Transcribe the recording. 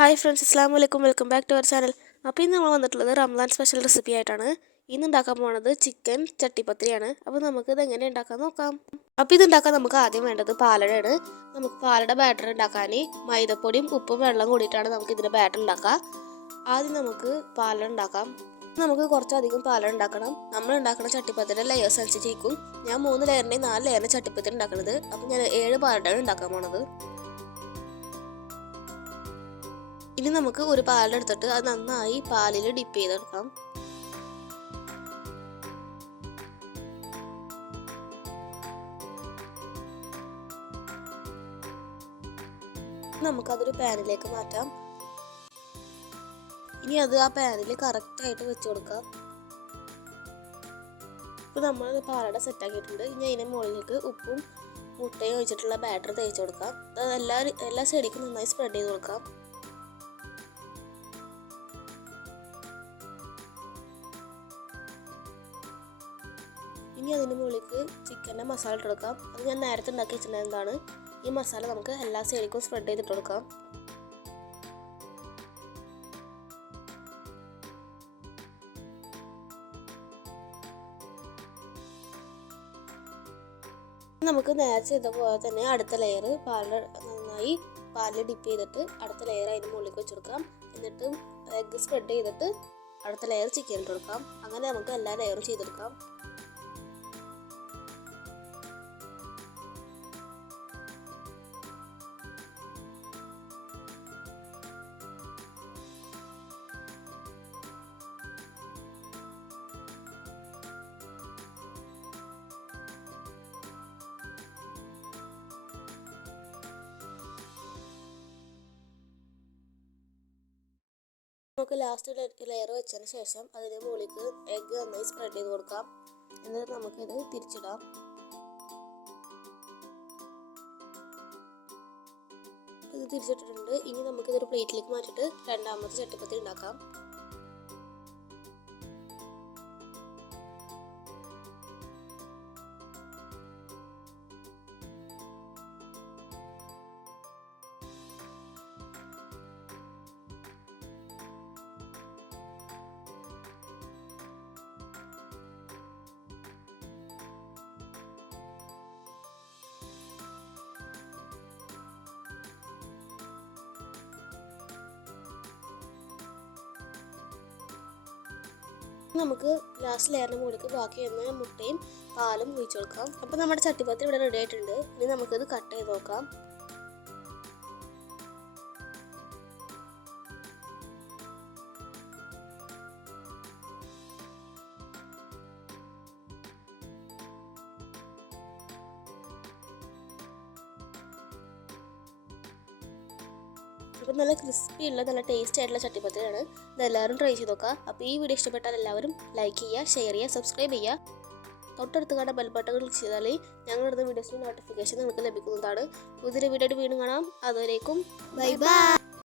Hi friends, അസ്സലാമു അലൈക്കും. Welcome back to our channel. അപ്പോൾ ഇന്ന് നമ്മൾ വന്നിട്ടുള്ളത് റംസാൻ സ്പെഷ്യൽ റെസിപ്പി ആയിട്ടാണ്. ഇന്ന് ഉണ്ടാക്കാൻ പോകുന്നത് ചിക്കൻ ചട്ടിപ്പത്തിരിയാണ്. അപ്പോൾ നമുക്കിത് എങ്ങനെ ഉണ്ടാക്കാൻ നോക്കാം. അപ്പോൾ ഇതുണ്ടാക്കാൻ നമുക്ക് ആദ്യം വേണ്ടത് പാലടയാണ്. നമുക്ക് പാലട ബാറ്റർ ഉണ്ടാക്കാൻ മൈദപ്പൊടിയും ഉപ്പും വെള്ളം കൂടിയിട്ടാണ് നമുക്ക് ഇതിൻ്റെ ബാറ്റർ ഉണ്ടാക്കുക. ആദ്യം നമുക്ക് പാലട ഉണ്ടാക്കാം. നമുക്ക് കുറച്ചധികം പാലട ഉണ്ടാക്കണം. നമ്മൾ ഉണ്ടാക്കുന്ന ചട്ടിപ്പത്തിരിയുടെ ലെയേഴ്സ് അനുസരിച്ചിരിക്കും. ഞാൻ 3 ലെയറിൻ്റെയും 4 ലെയറിൻ്റെ ചട്ടിപ്പത്തിരി ഉണ്ടാക്കുന്നത്. അപ്പോൾ ഞാൻ 7 പാലടയാണ് ഉണ്ടാക്കാൻ പോണത്. ഇനി നമുക്ക് ഒരു പാലെടുത്തിട്ട് അത് നന്നായി പാലിൽ ഡിപ്പ് ചെയ്തെടുക്കാം. നമുക്കതൊരു പാനിലേക്ക് മാറ്റാം. ഇനി അത് ആ പാനിൽ കറക്റ്റായിട്ട് വെച്ച് കൊടുക്കാം. ഇപ്പോൾ നമ്മൾ പാലട സെറ്റാക്കിയിട്ടുണ്ട്. ഇനി അതിൻ്റെ മുകളിലേക്ക് ഉപ്പും മുട്ടയും ഒഴിച്ചിട്ടുള്ള ബാറ്റർ തേച്ച് കൊടുക്കാം. അത് എല്ലാ സൈഡിലേക്കും നന്നായി സ്പ്രെഡ് ചെയ്ത് കൊടുക്കാം. ഇനി അതിന് മുകളിലേക്ക് ചിക്കൻ്റെ മസാല ഇട്ട് കൊടുക്കാം. അത് ഞാൻ നേരത്തെ ഉണ്ടാക്കി വെച്ചിട്ടുണ്ടായിരുന്നതാണ്. ഈ മസാല നമുക്ക് എല്ലാ സൈഡിലേക്കും സ്പ്രെഡ് ചെയ്തിട്ട് കൊടുക്കാം. നമുക്ക് നേരത്തെ ചെയ്ത പോലെ തന്നെ അടുത്ത ലെയർ നന്നായി പാലിൽ ഡിപ്പ് ചെയ്തിട്ട് അടുത്ത ലെയർ അതിന് മുകളിലേക്ക് വെച്ച് കൊടുക്കാം. എന്നിട്ട് എഗ്ഗ് സ്പ്രെഡ് ചെയ്തിട്ട് അടുത്ത ലെയർ ചിക്കൻ ഇട്ട് കൊടുക്കാം. അങ്ങനെ നമുക്ക് എല്ലാ ലെയറും ചെയ്തെടുക്കാം. നമുക്ക് ലാസ്റ്റ് ലെയർ വെച്ചതിന് ശേഷം അതിന് മുകളിലേക്ക് എഗ്ഗ് നന്നായി സ്പ്രെഡ് ചെയ്ത് കൊടുക്കാം. എന്നിട്ട് നമുക്കിത് തിരിച്ചിടാം. ഇത് തിരിച്ചിട്ടിട്ടുണ്ട്. ഇനി നമുക്കിതൊരു പ്ലേറ്റിലേക്ക് മാറ്റിയിട്ട് രണ്ടാമത്തെ ചട്ടിപ്പത്തിരി ഉണ്ടാക്കാം. നമുക്ക് ലാസ്റ്റ് ലെയറിന് മുകളിലേക്ക് ബാക്കി വന്ന മുട്ടയും പാലും ഒഴിച്ചു കൊടുക്കാം. അപ്പോൾ നമ്മുടെ ചട്ടിപ്പത്തിരി ഇവിടെ റെഡി ആയിട്ടുണ്ട്. ഇനി നമുക്കിത് കട്ട് ചെയ്ത് നോക്കാം. അപ്പോൾ നല്ല ക്രിസ്പി ഉള്ള നല്ല ടേസ്റ്റ് ആയിട്ടുള്ള ചട്ടിപ്പത്തിരിയാണ്. ഇതെല്ലാവരും ട്രൈ ചെയ്ത് നോക്കുക. അപ്പോൾ ഈ വീഡിയോ ഇഷ്ടപ്പെട്ടാൽ എല്ലാവരും ലൈക്ക് ചെയ്യുക, ഷെയർ ചെയ്യുക, സബ്സ്ക്രൈബ് ചെയ്യുക. തൊട്ടടുത്ത് കാണാൻ ബെൽ ബട്ടൺ ക്ലിക്ക് ചെയ്താൽ ഞങ്ങളുടെ വീഡിയോസിൻ്റെ നോട്ടിഫിക്കേഷൻ നിങ്ങൾക്ക് ലഭിക്കുന്നതാണ്. പുതിയൊരു വീഡിയോ വീണ്ടും കാണാം. അതുവരേക്കും ബൈ ബൈ.